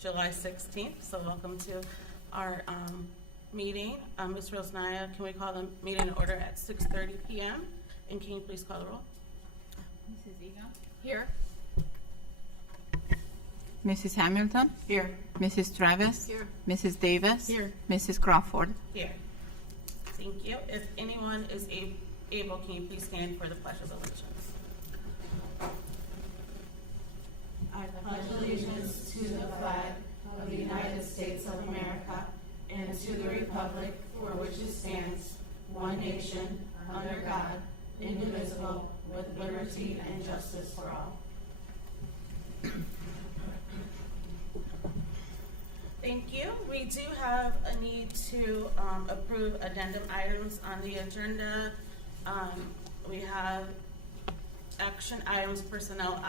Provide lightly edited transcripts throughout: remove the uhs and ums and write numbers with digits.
July 16th. So welcome to our meeting. Ms. Rosnaya, can we call the meeting in order at 6:30 p.m.? And can you please call the roll? Mrs. Egan? Here. Mrs. Hamilton? Here. Mrs. Travis? Here. Mrs. Davis? Here. Mrs. Crawford? Here. Thank you. If anyone is able, can you please stand for the Pledge of Allegiance? I pledge allegiance to the flag of the United States of America and to the republic for which it stands, one nation, under God, indivisible, with liberty and justice for all. Thank you. We do have a need to approve addendum items on the agenda. We have action items, personnel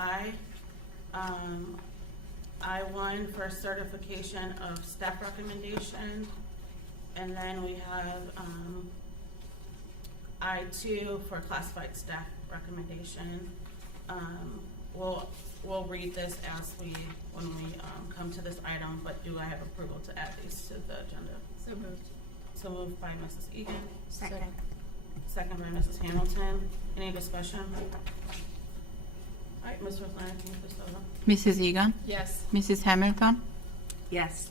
I1 for certification of staff recommendation, and then we have I2 for classified staff recommendation. We'll read this when we come to this item, but do I have approval to add these to the agenda? So moved. So moved by Mrs. Egan. Second. Second by Mrs. Hamilton. Any discussion? All right, Ms. Roseanne, can you please go? Mrs. Egan? Yes. Mrs. Hamilton? Yes.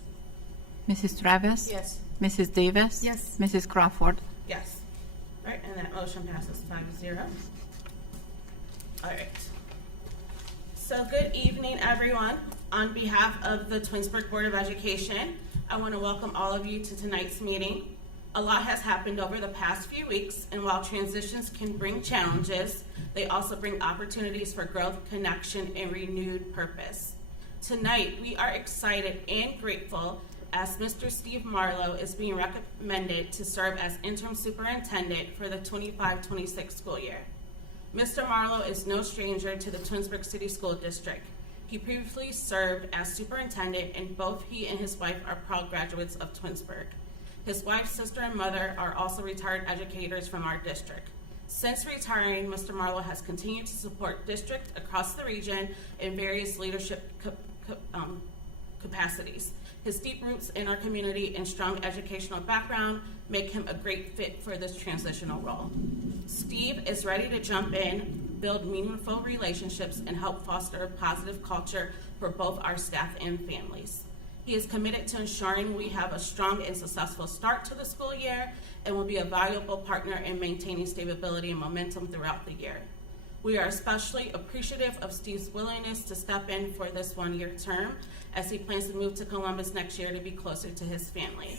Mrs. Travis? Yes. Mrs. Davis? Yes. Mrs. Crawford? Yes. All right, and that motion passes 5-0. All right. So good evening, everyone. On behalf of the Twinsburg Board of Education, I want to welcome all of you to tonight's meeting. A lot has happened over the past few weeks, and while transitions can bring challenges, they also bring opportunities for growth, connection, and renewed purpose. Tonight, we are excited and grateful as Mr. Steve Marlowe is being recommended to serve as interim superintendent for the 25-26 school year. Mr. Marlowe is no stranger to the Twinsburg City School District. He previously served as superintendent, and both he and his wife are proud graduates of Twinsburg. His wife, sister, and mother are also retired educators from our district. Since retiring, Mr. Marlowe has continued to support districts across the region in various leadership capacities. His deep roots in our community and strong educational background make him a great fit for this transitional role. Steve is ready to jump in, build meaningful relationships, and help foster a positive culture for both our staff and families. He is committed to ensuring we have a strong and successful start to the school year and will be a valuable partner in maintaining stability and momentum throughout the year. We are especially appreciative of Steve's willingness to step in for this one-year term as he plans to move to Columbus next year to be closer to his family.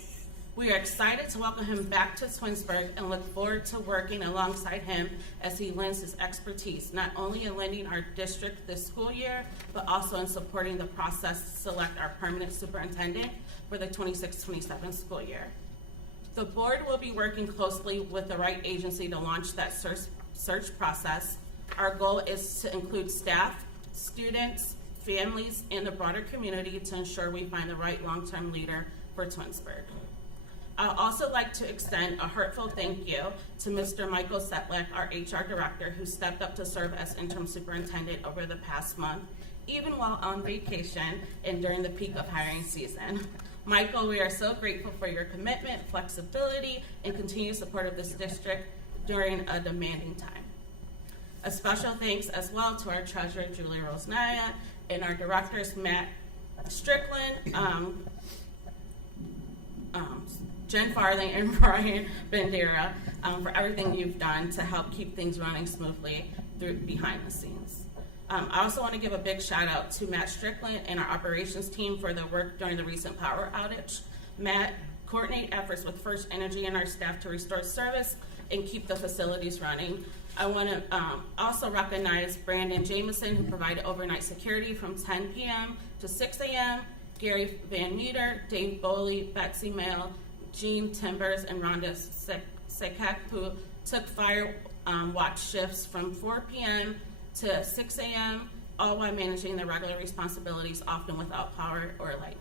We are excited to welcome him back to Twinsburg and look forward to working alongside him as he lends his expertise, not only in lending our district this school year, but also in supporting the process to select our permanent superintendent for the 26-27 school year. The board will be working closely with the right agency to launch that search process. Our goal is to include staff, students, families, and the broader community to ensure we find the right long-term leader for Twinsburg. I'd also like to extend a heartfelt thank you to Mr. Michael Setlak, our HR director, who stepped up to serve as interim superintendent over the past month, even while on vacation and during the peak of hiring season. Michael, we are so grateful for your commitment, flexibility, and continued support of this district during a demanding time. A special thanks as well to our treasurer, Julie Rosnaya, and our directors, Matt Strickland, Jen Farthing, and Brian Bandera, for everything you've done to help keep things running smoothly behind the scenes. I also want to give a big shout out to Matt Strickland and our operations team for their work during the recent power outage. Matt coordinated efforts with First Energy and our staff to restore service and keep the facilities running. I want to also recognize Brandon Jameson, who provided overnight security from 10 p.m. to 6 a.m., Gary Van Meter, Dave Boley, Betsy Mail, Jean Timbers, and Rhonda Sekek, who took fire watch shifts from 4 p.m. to 6 a.m., all while managing their regular responsibilities, often without power or lighting.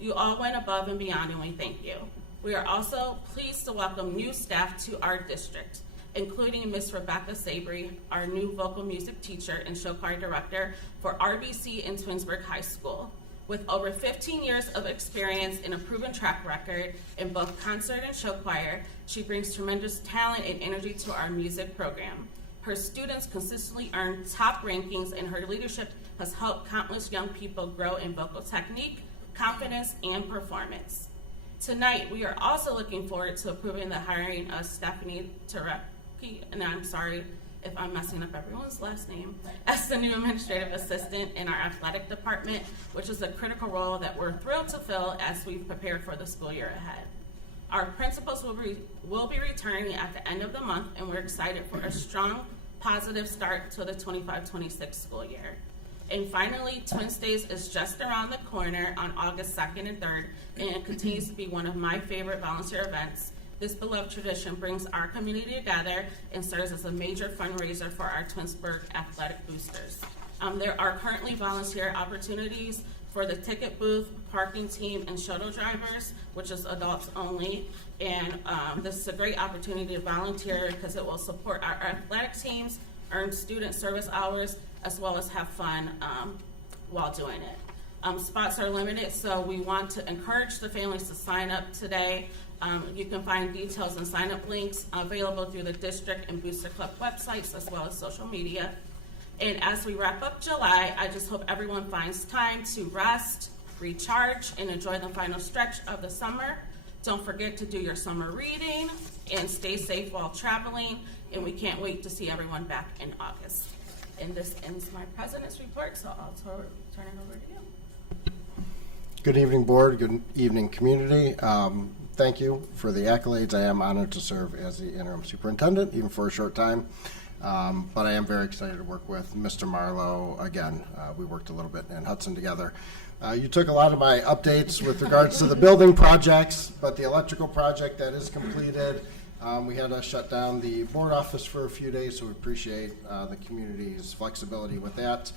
You all went above and beyond, and we thank you. We are also pleased to welcome new staff to our district, including Miss Rebecca Sabry, our new vocal music teacher and show choir director for RBC and Twinsburg High School. With over 15 years of experience and a proven track record in both concert and show choir, she brings tremendous talent and energy to our music program. Her students consistently earn top rankings, and her leadership has helped countless young people grow in vocal technique, confidence, and performance. Tonight, we are also looking forward to approving the hiring of Stephanie Terecki, and I'm sorry if I'm messing up everyone's last name, as the new administrative assistant in our athletic department, which is a critical role that we're thrilled to fill as we prepare for the school year ahead. Our principals will be returning at the end of the month, and we're excited for a strong, positive start to the 25-26 school year. And finally, Twins Days is just around the corner on August 2nd and 3rd, and it continues to be one of my favorite volunteer events. This beloved tradition brings our community together and serves as a major fundraiser for our Twinsburg athletic boosters. There are currently volunteer opportunities for the ticket booth, parking team, and shuttle drivers, which is adults only. And this is a great opportunity to volunteer because it will support our athletic teams, earn student service hours, as well as have fun while doing it. Spots are limited, so we want to encourage the families to sign up today. You can find details and sign-up links available through the district and Booster Club websites, as well as social media. And as we wrap up July, I just hope everyone finds time to rest, recharge, and enjoy the final stretch of the summer. Don't forget to do your summer reading and stay safe while traveling. And we can't wait to see everyone back in August. And this ends my president's report, so I'll turn it over to you. Good evening, board. Good evening, community. Thank you for the accolades. I am honored to serve as the interim superintendent, even for a short time. But I am very excited to work with Mr. Marlowe again. We worked a little bit in Hudson together. You took a lot of my updates with regards to the building projects, but the electrical project that is completed, we had to shut down the board office for a few days, so we appreciate the community's flexibility with that.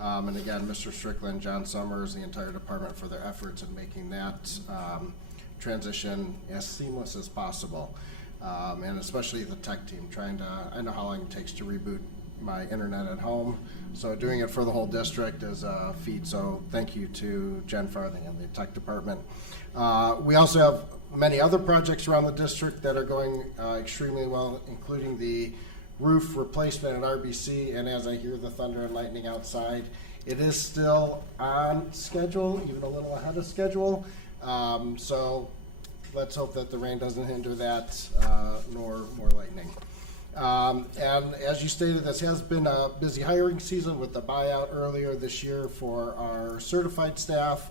And again, Mr. Strickland, John Summers, the entire department for their efforts in making that transition as seamless as possible. And especially the tech team I know how long it takes to reboot my internet at home. So doing it for the whole district is a feat. So thank you to Jen Farthing and the tech department. We also have many other projects around the district that are going extremely well, including the roof replacement at RBC. And as I hear the thunder and lightning outside, it is still on schedule, even a little ahead of schedule. So let's hope that the rain doesn't hinder that, nor more lightning. And as you stated, this has been a busy hiring season with the buyout earlier this year for our certified staff.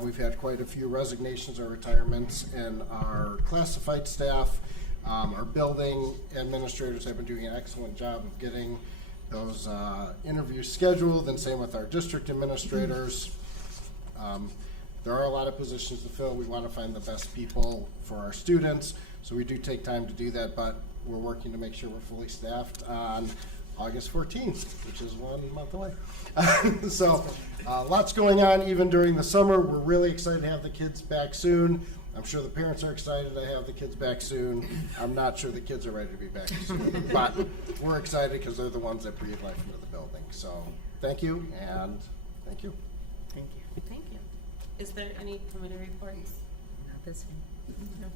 We've had quite a few resignations or retirements in our classified staff. Our building administrators have been doing an excellent job of getting those interviews scheduled, and same with our district administrators. There are a lot of positions to fill. We want to find the best people for our students, so we do take time to do that, but we're working to make sure we're fully staffed on August 14th, which is 1 month away. So lots going on even during the summer. We're really excited to have the kids back soon. I'm sure the parents are excited to have the kids back soon. I'm not sure the kids are ready to be back soon, but we're excited because they're the ones that breathe life into the building. So thank you, and thank you. Thank you. Thank you. Is there any committee reports? Not this one.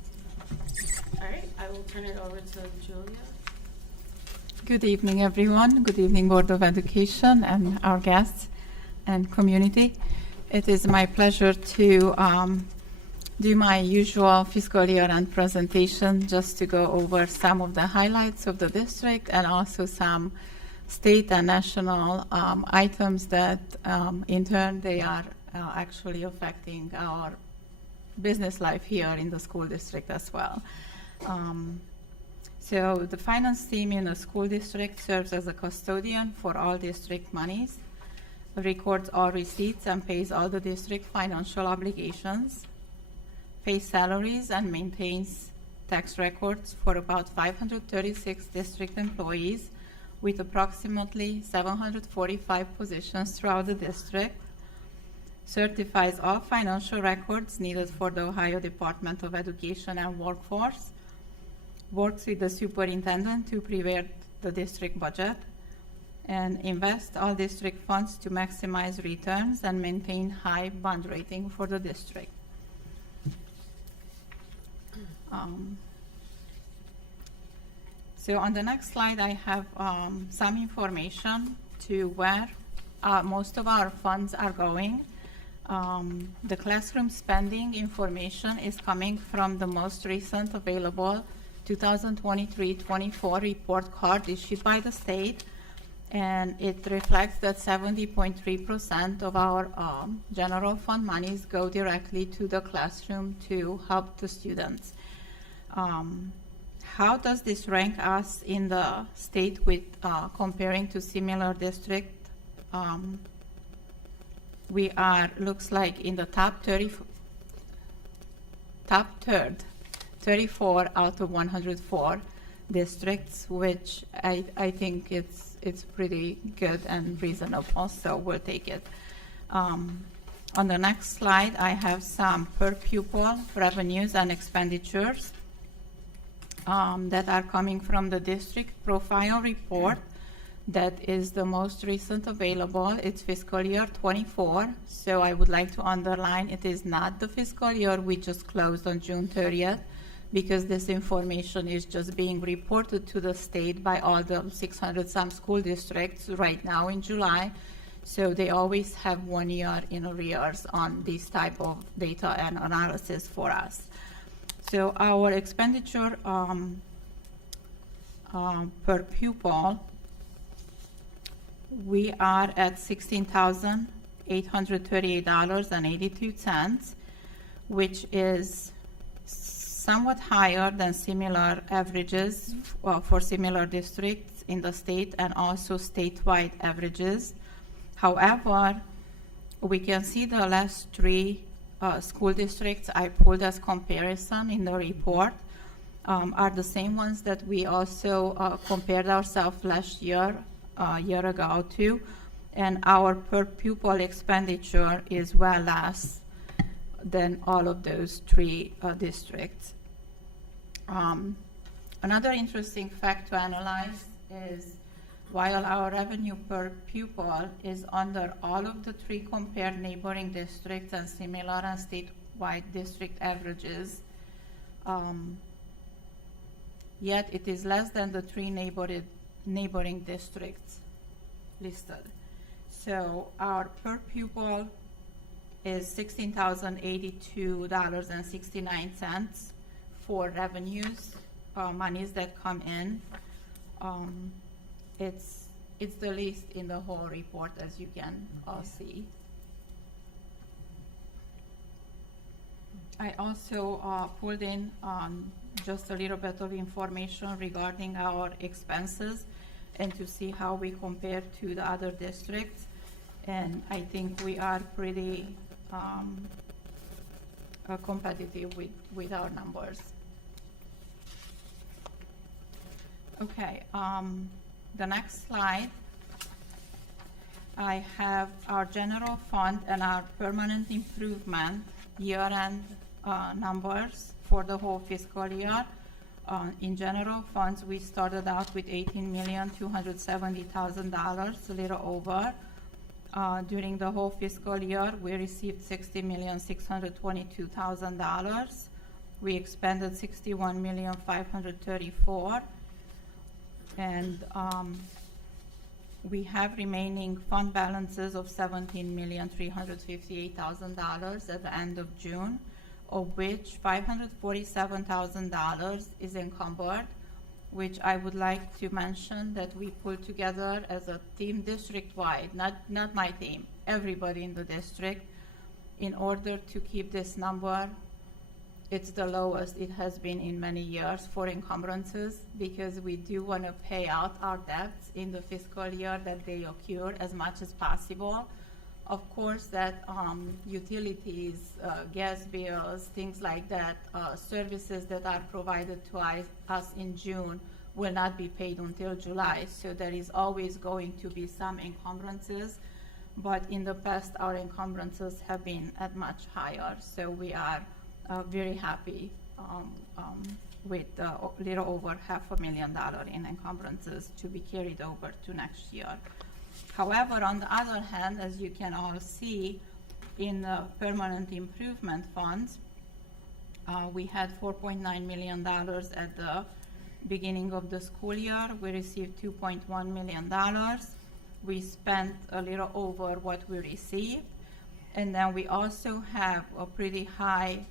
All right, I will turn it over to Julia. Good evening, everyone. Good evening, Board of Education and our guests and community. It is my pleasure to do my usual fiscal year end presentation, just to go over some of the highlights of the district and also some state and national items that in turn they are actually affecting our business life here in the school district as well. So the finance team in the school district serves as a custodian for all district monies, records all receipts and pays all the district financial obligations, pays salaries and maintains tax records for about 536 district employees with approximately 745 positions throughout the district, certifies all financial records needed for the Ohio Department of Education and Workforce, works with the superintendent to prepare the district budget, and invest all district funds to maximize returns and maintain high bond rating for the district. So on the next slide, I have some information to where most of our funds are going. The classroom spending information is coming from the most recent available 2023-24 report card issued by the state, and it reflects that 70.3% of our general fund monies go directly to the classroom to help the students. How does this rank us in the state with comparing to similar district? We are, looks like, in the top third, 34 out of 104 districts, which I think it's pretty good and reasonable, so we'll take it. On the next slide, I have some per pupil revenues and expenditures that are coming from the district profile report. That is the most recent available. It's fiscal year 24, so I would like to underline it is not the fiscal year we just closed on June 30th, because this information is just being reported to the state by all the 600 some school districts right now in July. So they always have 1 year in arrears on this type of data and analysis for us. So our expenditure per pupil, we are at $16,838.82, which is somewhat higher than similar averages for similar districts in the state and also statewide averages. However, we can see the last three school districts I pulled as comparison in the report are the same ones that we also compared ourselves last year, a year ago too, and our per pupil expenditure is well less than all of those three districts. Another interesting fact to analyze is while our revenue per pupil is under all of the three compared neighboring districts and similar and statewide district averages, yet it is less than the three neighboring districts listed. So our per pupil is $16,082.69 for revenues, monies that come in. It's the least in the whole report, as you can all see. I also pulled in just a little bit of information regarding our expenses and to see how we compare to the other districts. And I think we are pretty competitive with our numbers. Okay, the next slide, I have our general fund and our permanent improvement year-end numbers for the whole fiscal year. In general funds, we started out with $18,270,000, a little over. During the whole fiscal year, we received $60,622,000. We expended $61,534,000, and we have remaining fund balances of $17,358,000 at the end of June, of which $547,000 is encumbered, which I would like to mention that we put together as a team district-wide, not my team, everybody in the district, in order to keep this number. It's the lowest it has been in many years for encumbrances, because we do want to pay out our debts in the fiscal year that they occur as much as possible. Of course, that utilities, gas bills, things like that, services that are provided to us in June will not be paid until July. So there is always going to be some encumbrances, but in the past our encumbrances have been at much higher. So we are very happy with a little over $500,000 in encumbrances to be carried over to next year. However, on the other hand, as you can all see, in the permanent improvement funds, we had $4.9 million at the beginning of the school year. We received $2.1 million. We spent a little over what we received. And then we also have a pretty high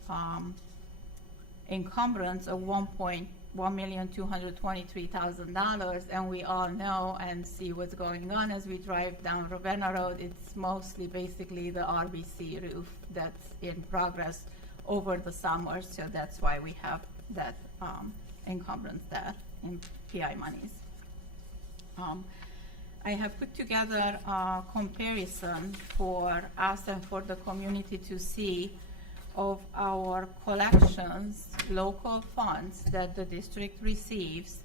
encumbrance of $1,223,000, and we all know and see what's going on as we drive down Ravenna Road. It's mostly basically the RBC roof that's in progress over the summer, so that's why we have that encumbrance there in PI monies. I have put together a comparison for us and for the community to see of our collections, local funds that the district receives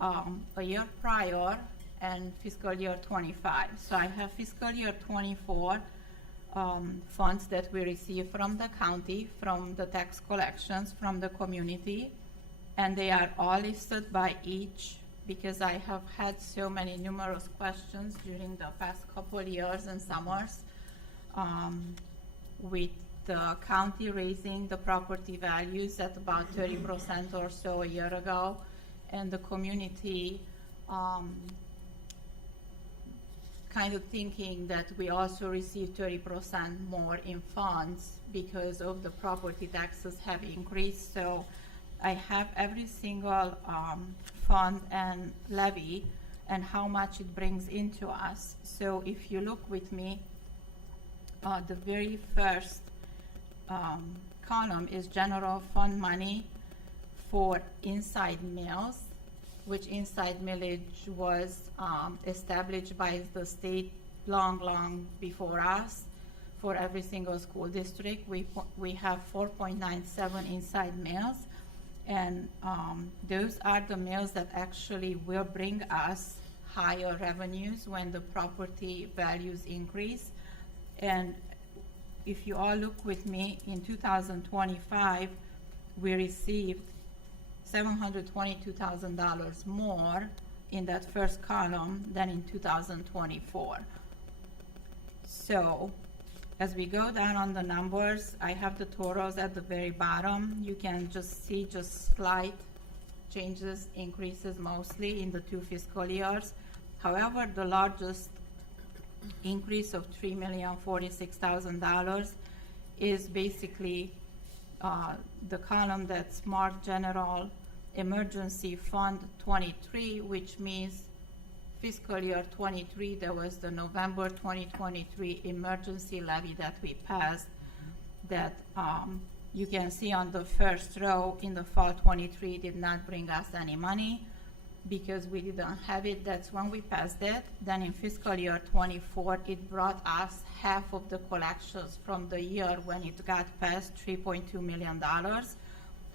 a year prior and fiscal year 25. So I have fiscal year 24 funds that we receive from the county, from the tax collections, from the community, and they are all listed by each, because I have had so many numerous questions during the past couple years and summers with the county raising the property values at about 30% or so a year ago, and the community kind of thinking that we also receive 30% more in funds because of the property taxes have increased. So I have every single fund and levy and how much it brings into us. So if you look with me, the very first column is general fund money for inside mills, which inside millage was established by the state long before us for every single school district. We have 4.97 inside mills, and those are the mills that actually will bring us higher revenues when the property values increase. And if you all look with me, in 2025, we received $722,000 more in that first column than in 2024. So as we go down on the numbers, I have the totals at the very bottom. You can just see just slight changes, increases mostly in the 2 fiscal years. However, the largest increase of $3,046,000 is basically the column that's marked General Emergency Fund 23, which means fiscal year 23, there was the November 2023 emergency levy that we passed that you can see on the first row in the fall 23 did not bring us any money because we didn't have it. That's when we passed it. Then in fiscal year 24, it brought us half of the collections from the year when it got passed, $3.2 million.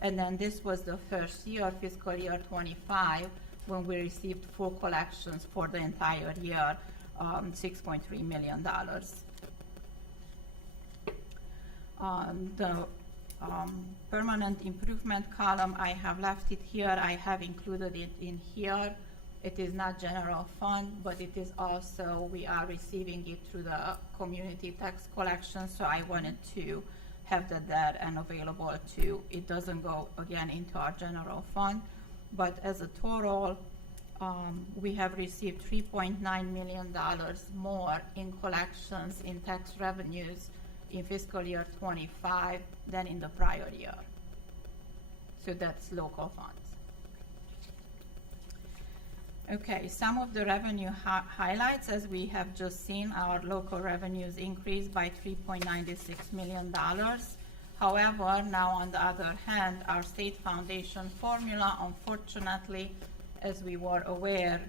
And then this was the first year, fiscal year 25, when we received full collections for the entire year, $6.3 million. The permanent improvement column, I have left it here. I have included it in here. It is not general fund, but it is also, we are receiving it through the community tax collection, so I wanted to have that there and available too. It doesn't go again into our general fund, but as a total, we have received $3.9 million more in collections in tax revenues in fiscal year 25 than in the prior year. So that's local funds. Okay, some of the revenue highlights, as we have just seen, our local revenues increased by $3.96 million. However, now on the other hand, our state foundation formula, unfortunately, as we were aware,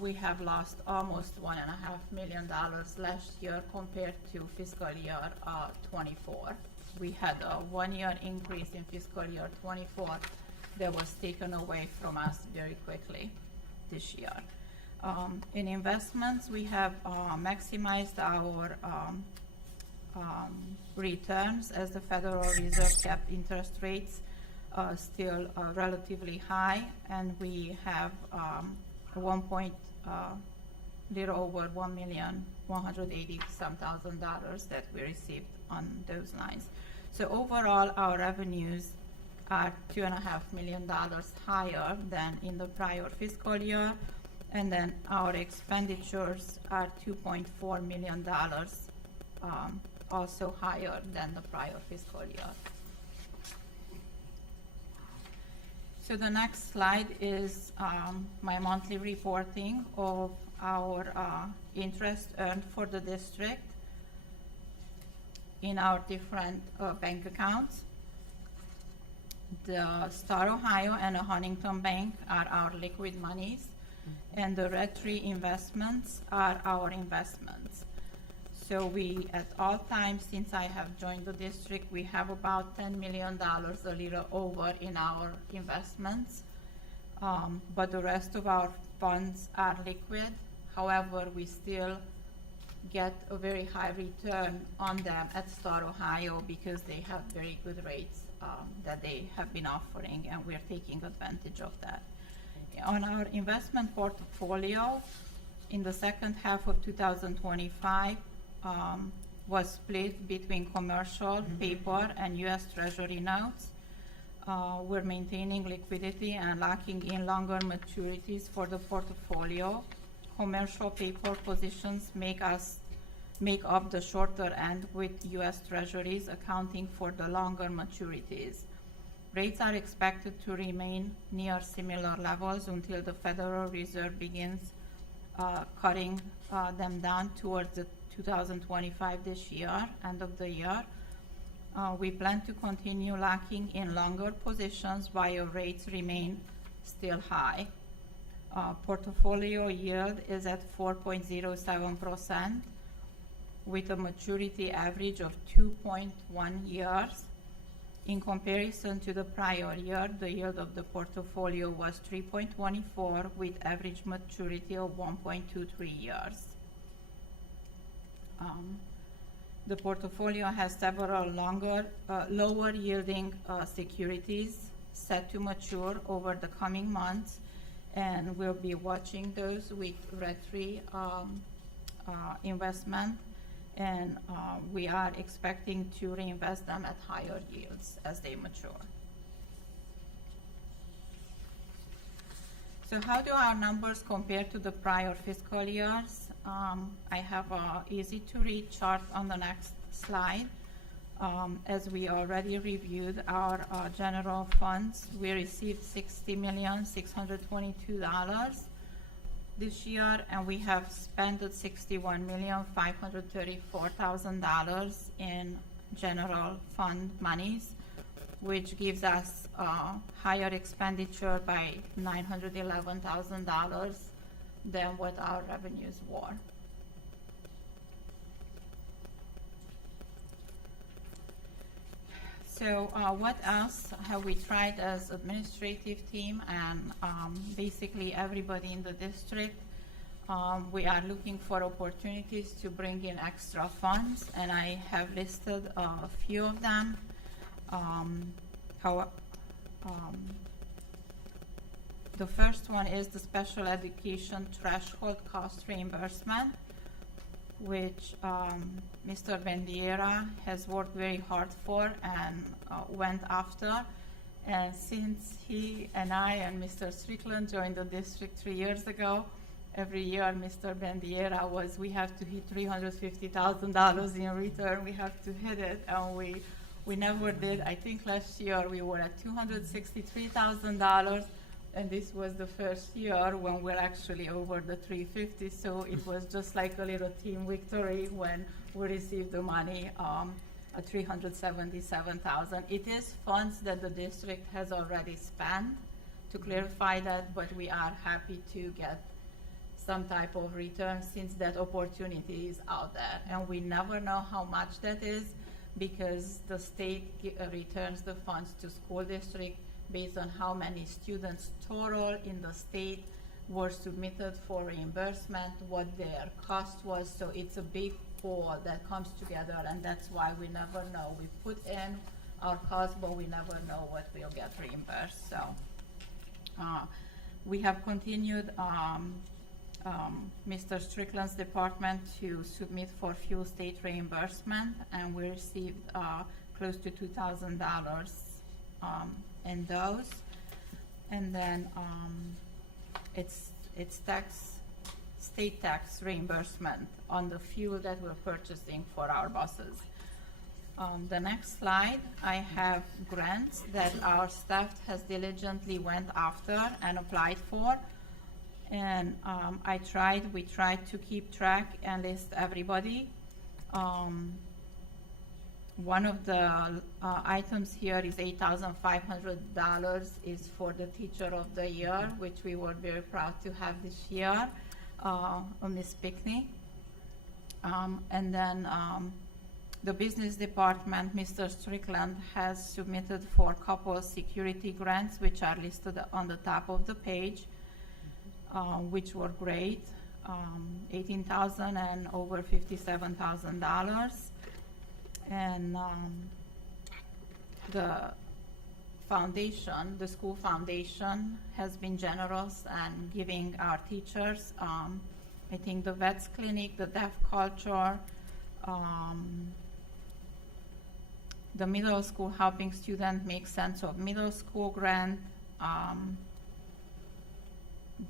we have lost almost $1.5 million last year compared to fiscal year 24. We had a 1-year increase in fiscal year 24 that was taken away from us very quickly this year. In investments, we have maximized our returns as the Federal Reserve kept interest rates still relatively high, and we have little over $1,180,000 that we received on those lines. So overall, our revenues are $2.5 million higher than in the prior fiscal year, and then our expenditures are $2.4 million, also higher than the prior fiscal year. So the next slide is my monthly reporting of our interest earned for the district in our different bank accounts. The Star Ohio and the Huntington Bank are our liquid monies, and the Red Tree investments are our investments. So we, at all times since I have joined the district, we have about $10 million, a little over, in our investments. But the rest of our funds are liquid. However, we still get a very high return on them at Star Ohio because they have very good rates that they have been offering, and we're taking advantage of that. On our investment portfolio, in the second half of 2025, was split between commercial paper and U.S. Treasury notes. We're maintaining liquidity and locking in longer maturities for the portfolio. Commercial paper positions make up the shorter end, with U.S. Treasuries accounting for the longer maturities. Rates are expected to remain near similar levels until the Federal Reserve begins cutting them down towards the 2025 this year, end of the year. We plan to continue locking in longer positions while rates remain still high. Portfolio yield is at 4.07%, with a maturity average of 2.1 years. In comparison to the prior year, the yield of the portfolio was 3.24, with average maturity of 1.23 years. The portfolio has several lower yielding securities set to mature over the coming months, and we'll be watching those with Red Tree investment, and we are expecting to reinvest them at higher yields as they mature. So how do our numbers compare to the prior fiscal years? I have an easy-to-read chart on the next slide. As we already reviewed our general funds, we received $60,622,000 this year, and we have spent $61,534,000 in general fund monies, which gives us higher expenditure by $911,000 than what our revenues were. So what else have we tried as administrative team and basically everybody in the district? We are looking for opportunities to bring in extra funds, and I have listed a few of them. The first one is the special education threshold cost reimbursement, which Mr. Bandiera has worked very hard for and went after. And since he and I and Mr. Strickland joined the district 3 years ago, every year Mr. Bandiera was, we have to hit $350,000 in return, we have to hit it, and we never did. I think last year we were at $263,000, and this was the first year when we're actually over the 350. So it was just like a little team victory when we received the money at $377,000. It is funds that the district has already spent, to clarify that, but we are happy to get some type of return since that opportunity is out there. And we never know how much that is, because the state returns the funds to school district based on how many students total in the state were submitted for reimbursement, what their cost was. So it's a big pool that comes together, and that's why we never know. We put in our cost, but we never know what we'll get reimbursed. So we have continued Mr. Strickland's department to submit for fuel state reimbursement, and we received close to $2,000 in those. And then it's state tax reimbursement on the fuel that we're purchasing for our buses. The next slide, I have grants that our staff has diligently went after and applied for. And we tried to keep track and list everybody. One of the items here is $8,500 is for the Teacher of the Year, which we were very proud to have this year, Miss Pickney. And then the business department, Mr. Strickland, has submitted for a couple of security grants, which are listed on the top of the page, which were great, $18,000 and over $57,000. And the foundation, the school foundation, has been generous and giving our teachers, I think the vets clinic, the deaf culture, the middle school helping students make sense of middle school grant,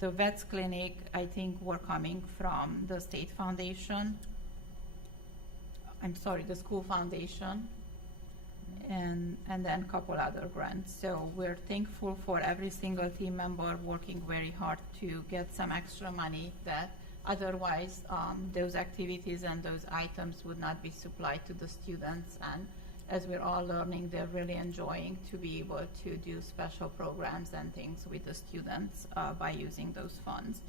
the vets clinic, I think, were coming from the state foundation. I'm sorry, the school foundation, and then a couple other grants. So we're thankful for every single team member working very hard to get some extra money that otherwise those activities and those items would not be supplied to the students. And as we're all learning, they're really enjoying to be able to do special programs and things with the students by using those funds.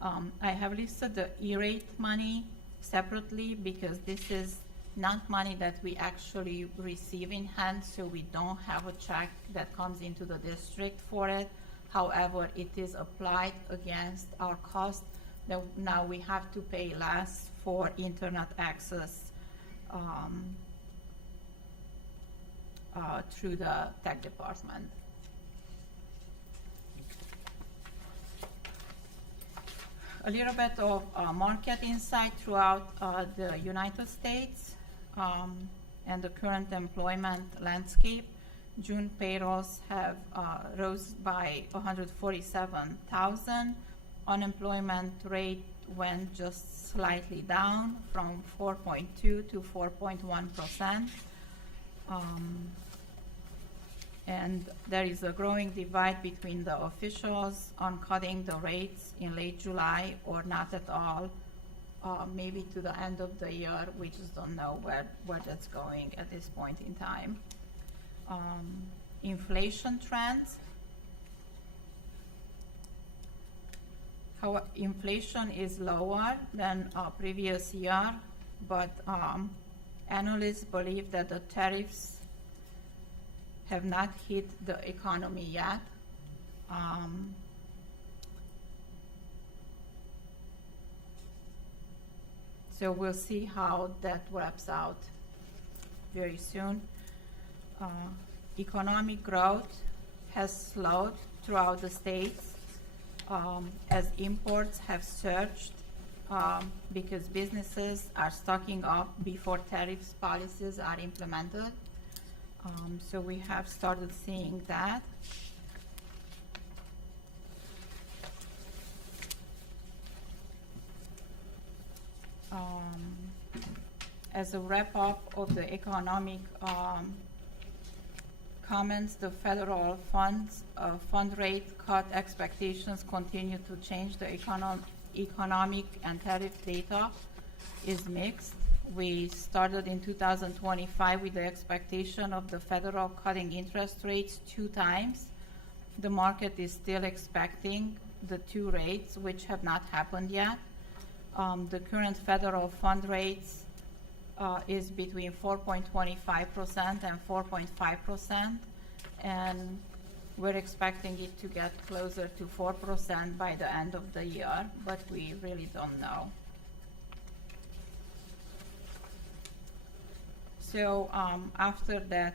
I have listed the E-rate money separately because this is not money that we actually receive in hand, so we don't have a check that comes into the district for it. However, it is applied against our cost that now we have to pay less for internet access through the tech department. A little bit of market insight throughout the United States and the current employment landscape. June payrolls have rose by 147,000. Unemployment rate went just slightly down from 4.2 to 4.1%. And there is a growing divide between the officials on cutting the rates in late July or not at all, maybe to the end of the year. We just don't know where that's going at this point in time. Inflation trends. How inflation is lower than previous year, but analysts believe that the tariffs have not hit the economy yet. So we'll see how that wraps out very soon. Economic growth has slowed throughout the states as imports have surged because businesses are stocking up before tariffs policies are implemented. So we have started seeing that. As a wrap-up of the economic comments, the federal fund rate cut expectations continue to change. The economic and tariff data is mixed. We started in 2025 with the expectation of the federal cutting interest rates 2 times. The market is still expecting the 2 rates, which have not happened yet. The current federal fund rates is between 4.25% and 4.5%, and we're expecting it to get closer to 4% by the end of the year, but we really don't know. So after that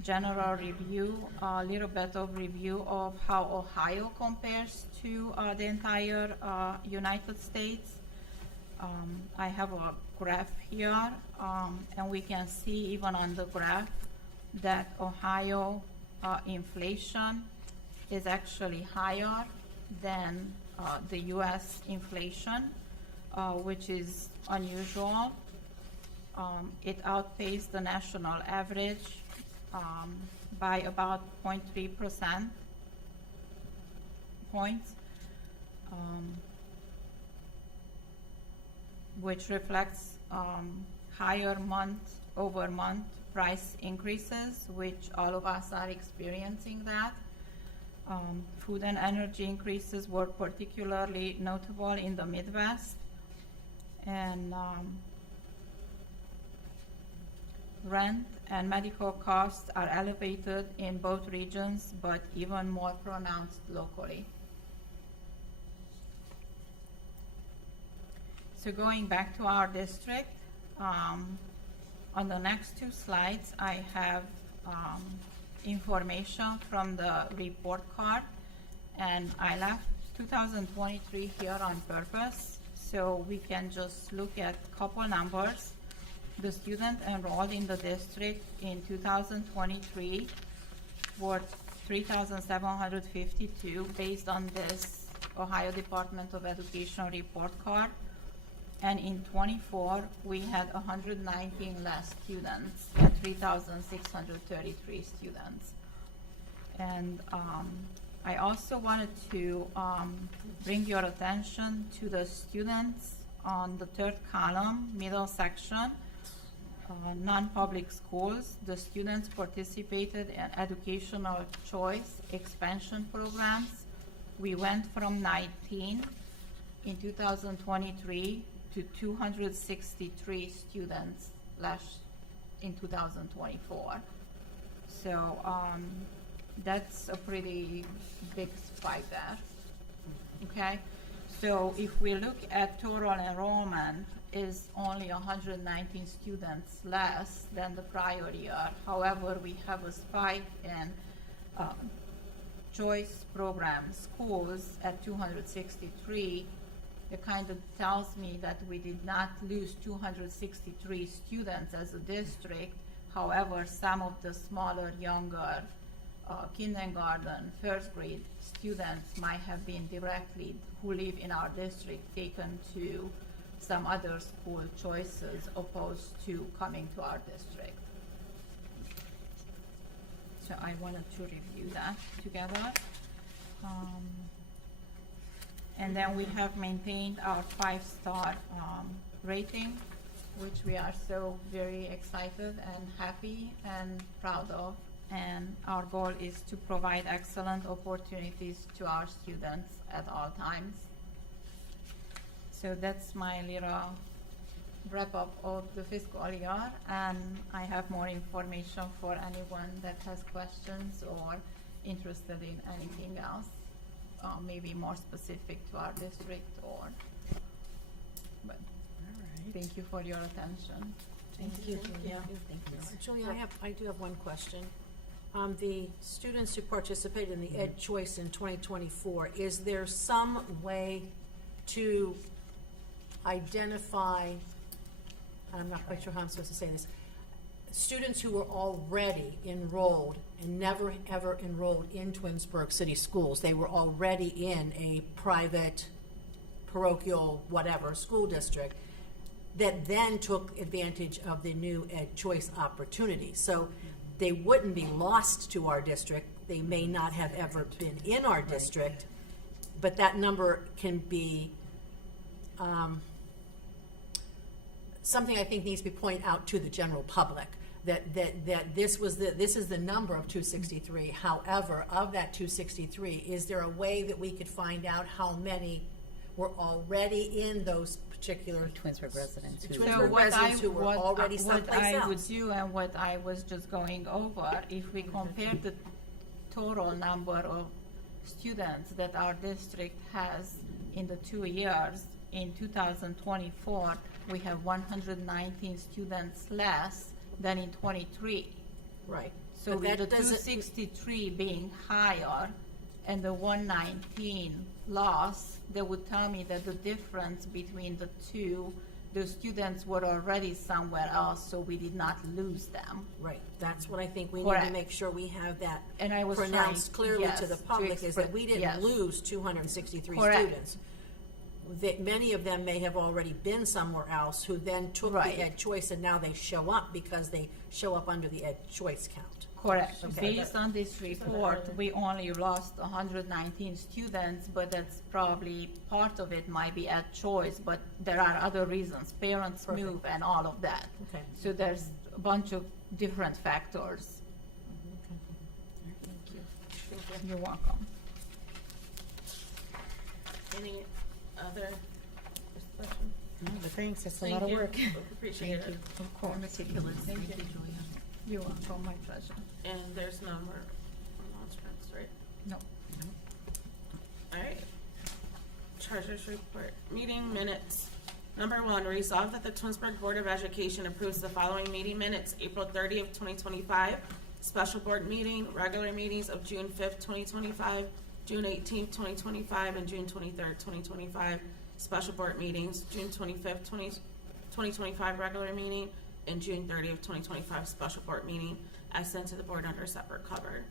general review, a little bit of review of how Ohio compares to the entire United States. I have a graph here, and we can see even on the graph that Ohio inflation is actually higher than the US inflation, which is unusual. It outpaced the national average by about 0.3% points, which reflects higher month-over-month price increases, which all of us are experiencing that. Food and energy increases were particularly notable in the Midwest, and rent and medical costs are elevated in both regions, but even more pronounced locally. So going back to our district, on the next two slides, I have information from the report card, and I left 2023 here on purpose so we can just look at a couple numbers. The students enrolled in the district in 2023 were 3,752 based on this Ohio Department of Education report card. And in 24, we had 119 less students at 3,633 students. And I also wanted to bring your attention to the students on the third column, middle section, non-public schools. The students participated in educational choice expansion programs. We went from 19 in 2023 to 263 students in 2024. So that's a pretty big spike there. Okay, so if we look at total enrollment, is only 119 students less than the prior year. However, we have a spike in choice program schools at 263. It kind of tells me that we did not lose 263 students as a district. However, some of the smaller, younger kindergarten, first grade students might have been directly, who live in our district, taken to some other school choices opposed to coming to our district. So I wanted to review that together. And then we have maintained our 5-star rating, which we are so very excited and happy and proud of. And our goal is to provide excellent opportunities to our students at all times. So that's my little wrap up of the fiscal year, and I have more information for anyone that has questions or interested in anything else. Maybe more specific to our district, but thank you for your attention. Thank you, Julia. Julia, I do have one question. The students who participated in the Ed Choice in 2024, is there some way to identify, I'm not quite sure how I'm supposed to say this, students who were already enrolled and never ever enrolled in Twinsburg City Schools? They were already in a private, parochial, whatever, school district that then took advantage of the new Ed Choice opportunity. So they wouldn't be lost to our district. They may not have ever been in our district, but that number can be something I think needs to be pointed out to the general public. That this is the number of 263. However, of that 263, is there a way that we could find out how many were already in those particular Twinsburg residents who were already someplace What I would else? do, and what I was just going over, if we compare the total number of students that our district has in the 2 years, in 2024, we have 119 students less than in '23. Right. So But with that the doesn't- 263 being higher and the 119 loss, that would tell me that the difference between the two, the students were already somewhere else, so we did not lose them. Right, that's what I think we need to Correct. make sure we have that And I was pronounced trying- clearly yes, to the to public, is that expre- we didn't yes. lose 263 Correct. students. That many of them may have already been somewhere else, who then took Right. the ed choice, and now they show up because they show up under the ed choice count. Correct. Okay. Based on this report, we only lost 119 students, but that's probably, part of it might be at choice, but there are other reasons, parents Perfect. move and all of that. Okay. So there's a bunch of different factors. Thank you. You're welcome. Any other discussion? No, but thanks, that's a Thank lot of you. work. Appreciate it. Of course. Meticulous. Thank you, Julia. You're welcome, my pleasure. And there's no more announcements, right? No. All right. Treasurer's report, meeting minutes. Number one, resolve that the Twinsburg Board of Education approves the following meeting minutes: April 30th, 2025, special board meeting, regular meetings of June 5th, 2025, June 18th, 2025, and June 23rd, 2025, special board meetings, June 25th, 2025, regular meeting, and June 30th, 2025, special board meeting, as sent to the board under separate cover.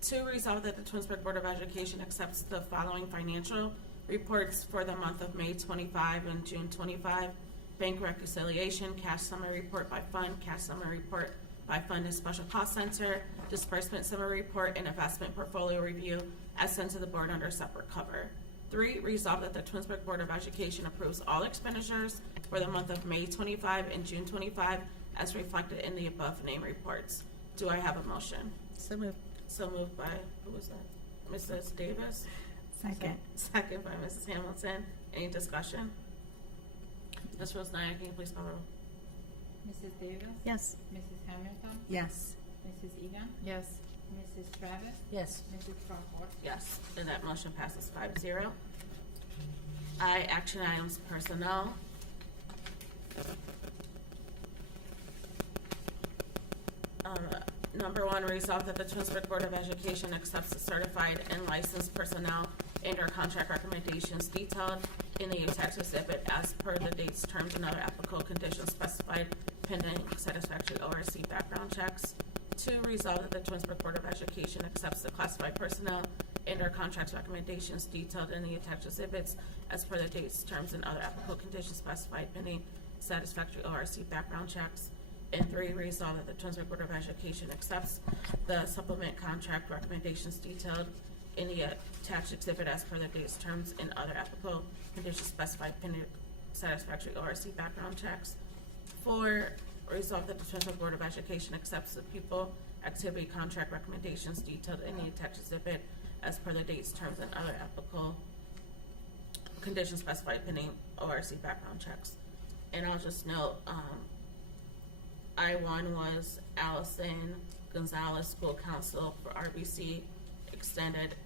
Two, resolve that the Twinsburg Board of Education accepts the following financial reports for the month of May 25 and June 25. Bank reconciliation, cash summary report by fund, cash summary report by fund and special cost center, disbursement summary report, and investment portfolio review, as sent to the board under separate cover. Three, resolve that the Twinsburg Board of Education approves all expenditures for the month of May 25 and June 25 as reflected in the above named reports. Do I have a motion? So moved. So moved by, who was that? Mrs. Davis? Second. Second by Mrs. Hamilton. Any discussion? Ms. Rose Nye, can you please call the roll? Mrs. Davis? Yes. Mrs. Hamilton? Yes. Mrs. Egan? Yes. Mrs. Travis? Yes. Mrs. Crawford? Yes, and that motion passes 5-0. I, action items, personnel. Number one, resolve that the Twinsburg Board of Education accepts the certified and licensed personnel and/or contract recommendations detailed in the attached exhibit as per the dates, terms, and other applicable conditions specified pending satisfactory ORC background checks. Two, resolve that the Twinsburg Board of Education accepts the classified personnel and/or contract recommendations detailed in the attached exhibits as per the dates, terms, and other applicable conditions specified pending satisfactory ORC background checks. And three, resolve that the Twinsburg Board of Education accepts the supplement contract recommendations detailed in the attached exhibit as per the dates, terms, and other applicable conditions specified pending satisfactory ORC background checks. Four, resolve that the Twinsburg Board of Education accepts the pupil activity contract recommendations detailed in the attached exhibit as per the dates, terms, and other applicable conditions specified pending ORC background checks. And I'll just note, I-1 was Allison Gonzalez, school counsel for RBC, extended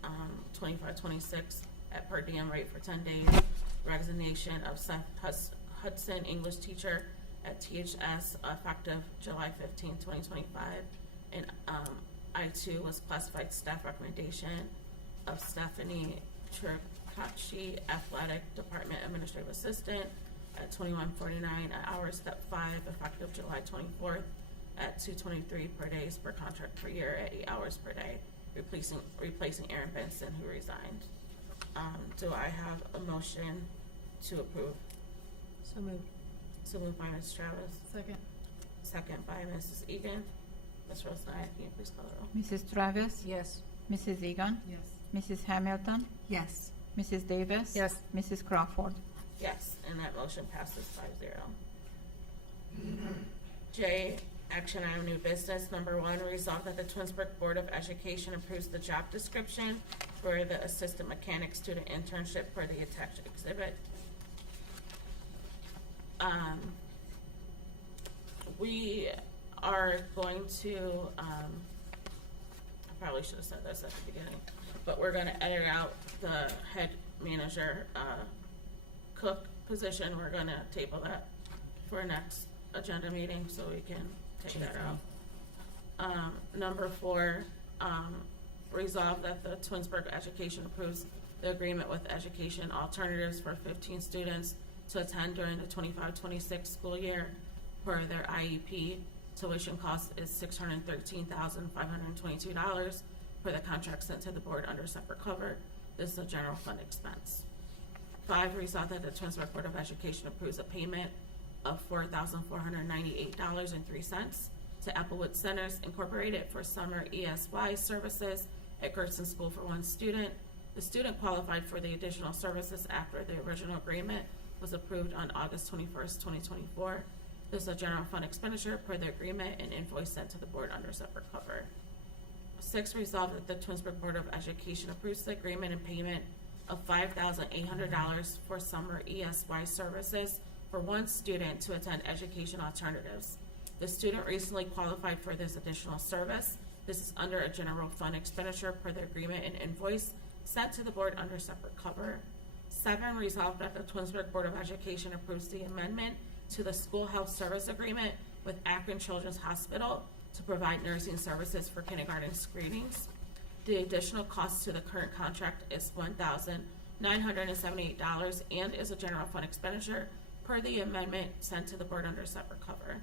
25-26 at per diem rate for 10 days. Resignation of Seth Hudson, English teacher at THS, effective July 15, 2025. And I-2 was classified staff recommendation of Stephanie Turkachi, athletic department administrative assistant, at $21.49 an hour, step 5, effective July 24th at $2.23 per day per contract per year at 8 hours per day, replacing Aaron Benson, who resigned. Do I have a motion to approve? So moved. So moved by Ms. Travis, Second. second by Mrs. Egan. Ms. Rose Nye, can you please call the roll? Mrs. Travis? Yes. Mrs. Egan? Yes. Mrs. Hamilton? Yes. Mrs. Davis? Yes. Mrs. Crawford? Yes, and that motion passes 5-0. J, action item new business. Number one, resolve that the Twinsburg Board of Education approves the job description for the assistant mechanic student internship for the attached exhibit. We are going to, I probably should have said this at the beginning, but we're gonna edit out the head manager, cook position. We're gonna table that for next agenda meeting so we can take that out. Number 4, resolve that the Twinsburg Education approves the agreement with Education Alternatives for 15 students to attend during the 25-26 school year per their IEP. Tuition cost is $613,522 per the contract sent to the board under separate cover. This is a general fund expense. 5, resolve that the Twinsburg Board of Education approves a payment of $4,498.03 to Applewood Centers Incorporated for summer ESY services at Gerson School for 1 student. The student qualified for the additional services after the original agreement was approved on August 21st, 2024. This is a general fund expenditure per the agreement and invoice sent to the board under separate cover. 6, resolve that the Twinsburg Board of Education approves the agreement and payment of $5,800 for summer ESY services for 1 student to attend Education Alternatives. The student recently qualified for this additional service. This is under a general fund expenditure per the agreement and invoice sent to the board under separate cover. 7, resolved that the Twinsburg Board of Education approves the amendment to the school health service agreement with Akron Children's Hospital to provide nursing services for kindergarten screenings. The additional cost to the current contract is $1,978 and is a general fund expenditure per the amendment sent to the board under separate cover.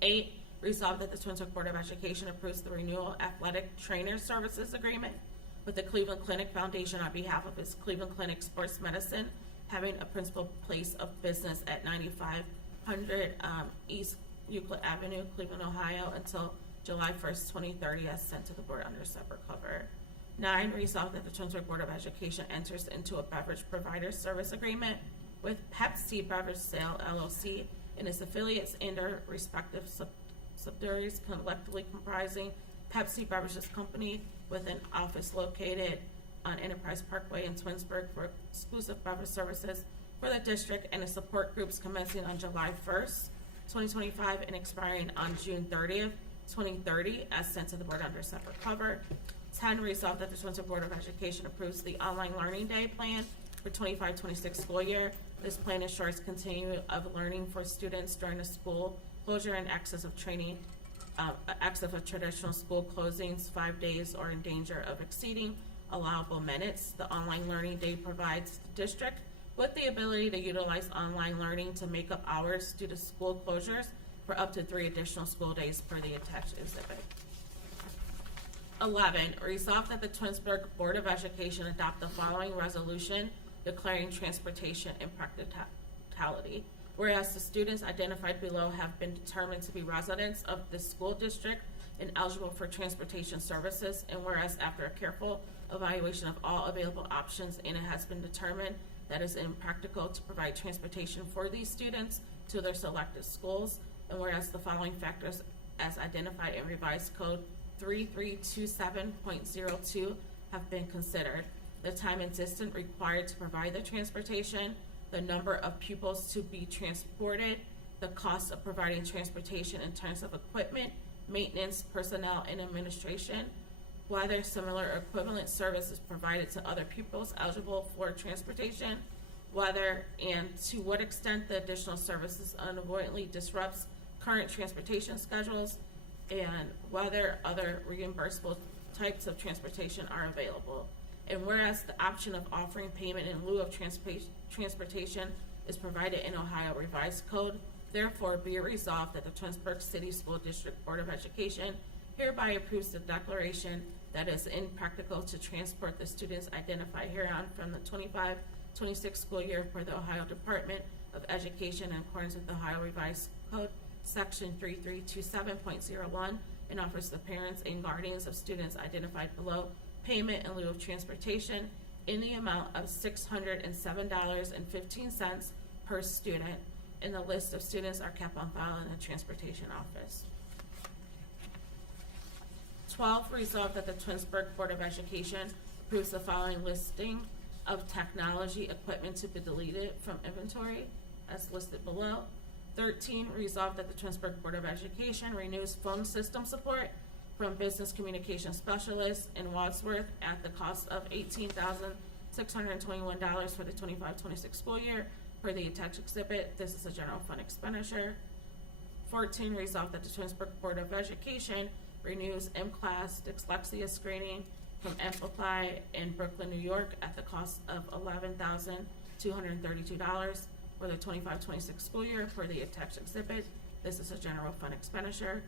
8, resolved that the Twinsburg Board of Education approves the renewal athletic trainer services agreement with the Cleveland Clinic Foundation on behalf of its Cleveland Clinic Sports Medicine, having a principal place of business at 9500 East Euclid Avenue, Cleveland, Ohio, until July 1st, 2030, as sent to the board under separate cover. 9, resolved that the Twinsburg Board of Education enters into a beverage provider service agreement with Pepsi Beverage Sale LLC and its affiliates and their respective subsidiaries collectively comprising Pepsi Beverages Company with an office located on Enterprise Parkway in Twinsburg for exclusive beverage services for the district and its support groups commencing on July 1st, 2025 and expiring on June 30th, 2030, as sent to the board under separate cover. 10, resolved that the Twinsburg Board of Education approves the online learning day plan for 25-26 school year. This plan ensures continuity of learning for students during the school closure and access of training, access of traditional school closings 5 days or in danger of exceeding allowable minutes. The online learning day provides the district with the ability to utilize online learning to make up hours due to school closures for up to 3 additional school days per the attached exhibit. 11, resolve that the Twinsburg Board of Education adopt the following resolution declaring transportation impracticality. Whereas the students identified below have been determined to be residents of the school district and eligible for transportation services, and whereas after a careful evaluation of all available options and it has been determined that it's impractical to provide transportation for these students to their selected schools, and whereas the following factors as identified in revised code 3327.02 have been considered: the time and distance required to provide the transportation, the number of pupils to be transported, the cost of providing transportation in terms of equipment, maintenance, personnel, and administration, whether similar or equivalent service is provided to other pupils eligible for transportation, whether and to what extent the additional services unavoidably disrupts current transportation schedules, and whether other reimbursable types of transportation are available. And whereas the option of offering payment in lieu of transportation is provided in Ohio Revised Code, therefore be it resolved that the Twinsburg City School District Board of Education hereby approves the declaration that it is impractical to transport the students identified hereon from the 25-26 school year for the Ohio Department of Education in accordance with the Ohio Revised Code, Section 3327.01, and offers the parents and guardians of students identified below payment in lieu of transportation in the amount of $607.15 per student, and the list of students are kept on file in the transportation office. 12, resolved that the Twinsburg Board of Education approves the following listing of technology equipment to be deleted from inventory as listed below. 13, resolved that the Twinsburg Board of Education renews phone system support from Business Communication Specialist in Wadsworth at the cost of $18,621 for the 25-26 school year per the attached exhibit. This is a general fund expenditure. 14, resolved that the Twinsburg Board of Education renews M-Class dyslexia screening from Amplify in Brooklyn, New York at the cost of $11,232 for the 25-26 school year for the attached exhibit. This is a general fund expenditure.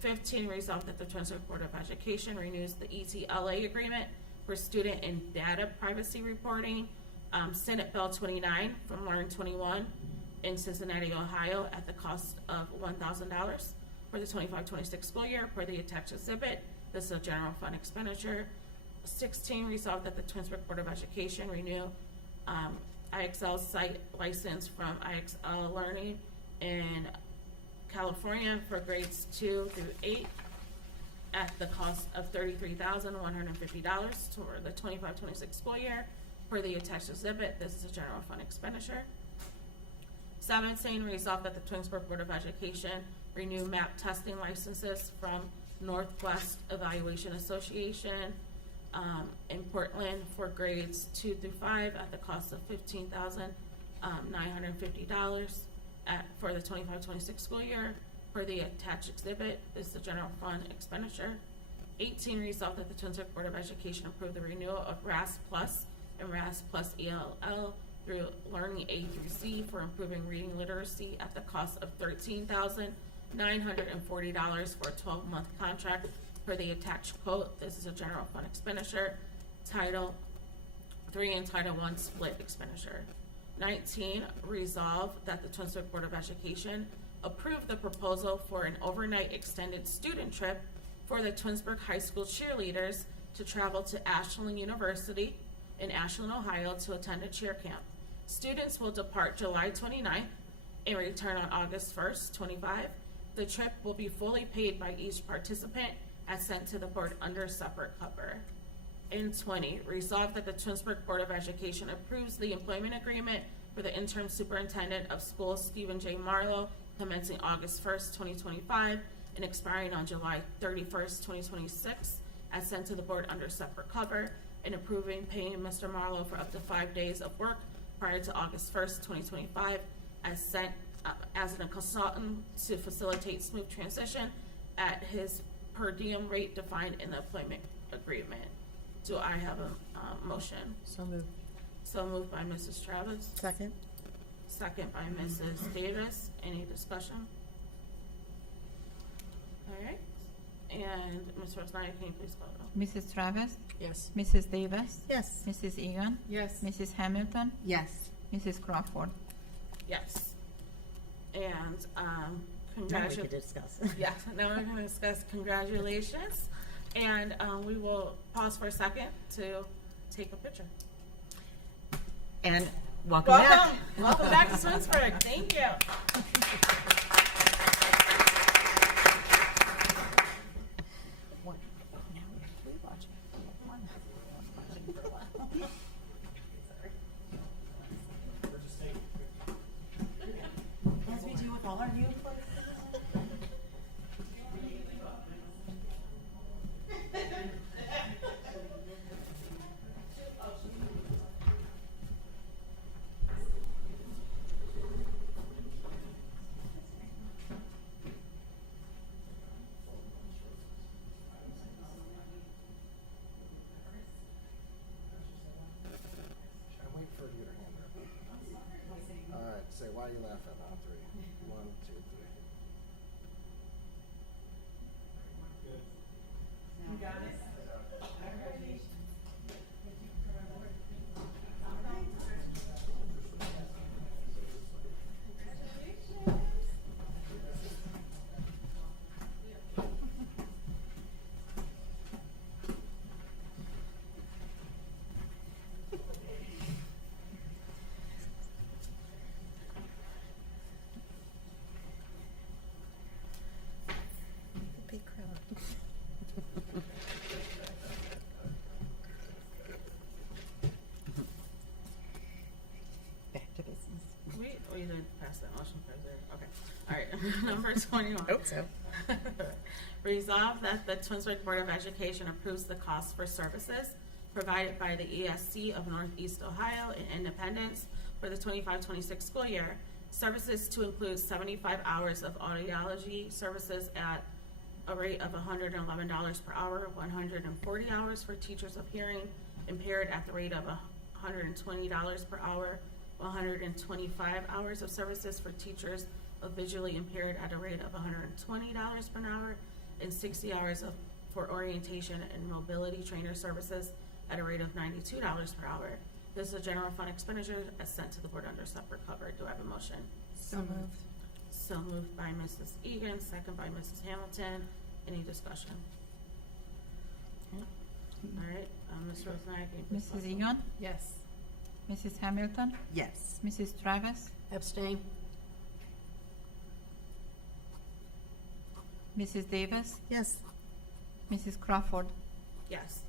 15, resolved that the Twinsburg Board of Education renews the ETLA agreement for student and data privacy reporting, Senate Bill 29 from Learn 21 in Cincinnati, Ohio, at the cost of $1,000 for the 25-26 school year for the attached exhibit. This is a general fund expenditure. 16, resolved that the Twinsburg Board of Education renew IXL site license from IXL Learning in California for grades 2 through 8 at the cost of $33,150 for the 25-26 school year for the attached exhibit. This is a general fund expenditure. 17, resolved that the Twinsburg Board of Education renew MAP testing licenses from Northwest Evaluation Association in Portland for grades 2 through 5 at the cost of $15,950 for the 25-26 school year for the attached exhibit. This is a general fund expenditure. 18, resolved that the Twinsburg Board of Education approve the renewal of RAS Plus and RAS Plus ELL through Learning A through C for improving reading literacy at the cost of $13,940 for a 12-month contract for the attached quote. This is a general fund expenditure. Title 3 and Title 1 split expenditure. 19, resolve that the Twinsburg Board of Education approve the proposal for an overnight extended student trip for the Twinsburg High School cheerleaders to travel to Ashland University in Ashland, Ohio to attend a cheer camp. Students will depart July 29th and return on August 1st, 25. The trip will be fully paid by each participant as sent to the board under separate cover. In 20, resolved that the Twinsburg Board of Education approves the employment agreement for the interim superintendent of schools, Stephen J. Marlowe, commencing August 1st, 2025, and expiring on July 31st, 2026, as sent to the board under separate cover, and approving paying Mr. Marlowe for up to 5 days of work prior to August 1st, 2025, as sent as a consultant to facilitate smooth transition at his per diem rate defined in the employment agreement. Do I have a motion? So moved. So moved by Mrs. Travis. Second? Second by Mrs. Davis. Any discussion? All right. And Ms. Rosnaya, can you please call it? Mrs. Travis, Yes. Mrs. Davis, Yes. Mrs. Egan, Yes. Mrs. Hamilton, Yes. Mrs. Crawford. Yes. And Now we congratulations. can discuss. Yeah, now we're going to discuss congratulations. And we will pause for a second to take a picture. And welcome back. Welcome. Welcome back to Twinsburg. Thank you. One. Now we're watching. One. Watching for a while. As we do with all our new places. I'm waiting for you to hand that. All right, say, why are you laughing? On 3. 1, 2, 3. Big crowd. Back to business. We didn't pass that motion for there. Okay. All right. Number 21. Hope so. Resolve that the Twinsburg Board of Education approves the cost for services provided by the ESC of Northeast Ohio in Independence for the 25-26 school year Services to include 75 hours of audiology services at a rate of $111 per hour, 140 hours for teachers of hearing impaired at the rate of $120 per hour, 125 hours of services for teachers of visually impaired at a rate of $120 per hour, and 60 hours for orientation and mobility trainer services at a rate of $92 per hour. This is a general fund expenditure as sent to the board under separate cover. Do I have a motion? So moved. So moved by Mrs. Egan, second by Mrs. Hamilton. Any discussion? Okay. All right, Ms. Rosenberg, can you please call Mrs. the roll? Egan, Yes. Mrs. Hamilton, Yes. Mrs. Travis, Abstain? Mrs. Davis, Yes. Mrs. Crawford. Yes.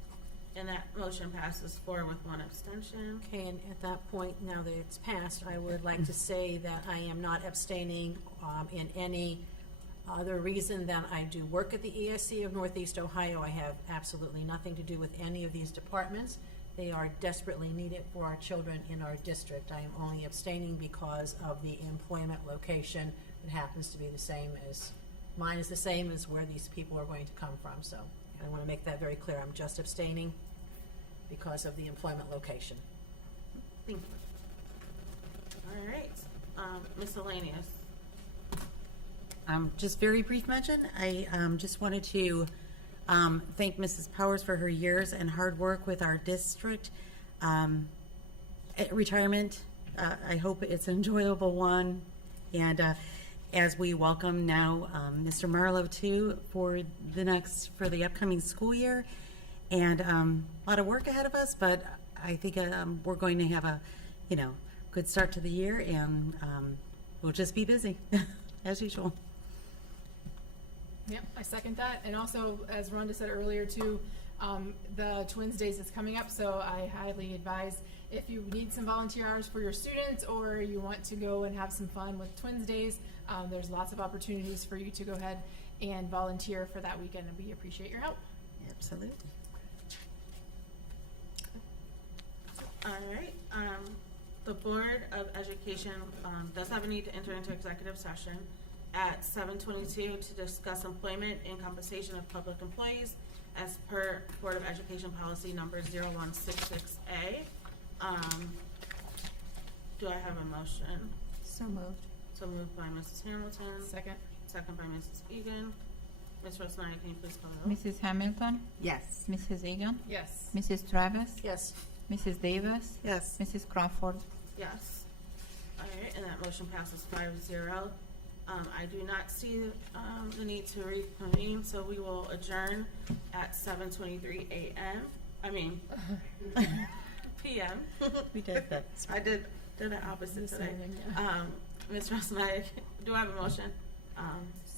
And that motion passes 4 with 1 abstention. Okay, and at that point, now that it's passed, I would like to say that I am not abstaining in any other reason than I do work at the ESC of Northeast Ohio. I have absolutely nothing to do with any of these departments. They are desperately needed for our children in our district. I am only abstaining because of the employment location. It happens to be the same as, mine is the same as where these people are going to come from. So I want to make that very clear. I'm just abstaining because of the employment location. Thank you. All right, miscellaneous. Just very brief mention, I just wanted to thank Mrs. Powers for her years and hard work with our district. At retirement, I hope it's an enjoyable one. And as we welcome now Mr. Marlowe too for the upcoming school year. And a lot of work ahead of us, but I think we're going to have a, good start to the year, and we'll just be busy as usual. Yep, I second that. And also, as Rhonda said earlier too, the Twins Days is coming up, so I highly advise if you need some volunteer hours for your students or you want to go and have some fun with Twins Days, there's lots of opportunities for you to go ahead and volunteer for that weekend, and we appreciate your help. Absolutely. All right, the Board of Education does have a need to enter into executive session at 7:22 to discuss employment and compensation of public employees as per Board of Education Policy Number 0166A. Do I have a motion? So moved. So moved by Mrs. Hamilton, Second. second by Mrs. Egan. Ms. Rosenberg, can you please call the roll? Mrs. Hamilton, Yes. Mrs. Egan, Yes. Mrs. Travis, Yes. Mrs. Davis, Yes. Mrs. Crawford. Yes. All right, and that motion passes 5-0. I do not see the need to reconvene, so we will adjourn at 7:23 a.m. p.m. We did that. I did the opposite This today. morning, yeah. Ms. Rosenberg, do I have a motion?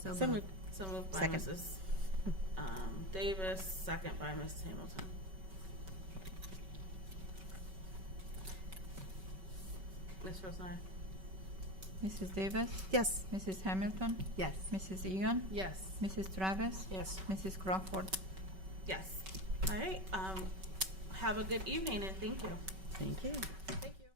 So So moved. moved. So moved by Second. Mrs. Davis, second by Ms. Hamilton. Ms. Rosenberg? Mrs. Davis, Yes. Mrs. Hamilton, Yes. Mrs. Egan, Yes. Mrs. Travis, Yes. Mrs. Crawford. Yes. All right, have a good evening and thank you. Thank you. Thank you.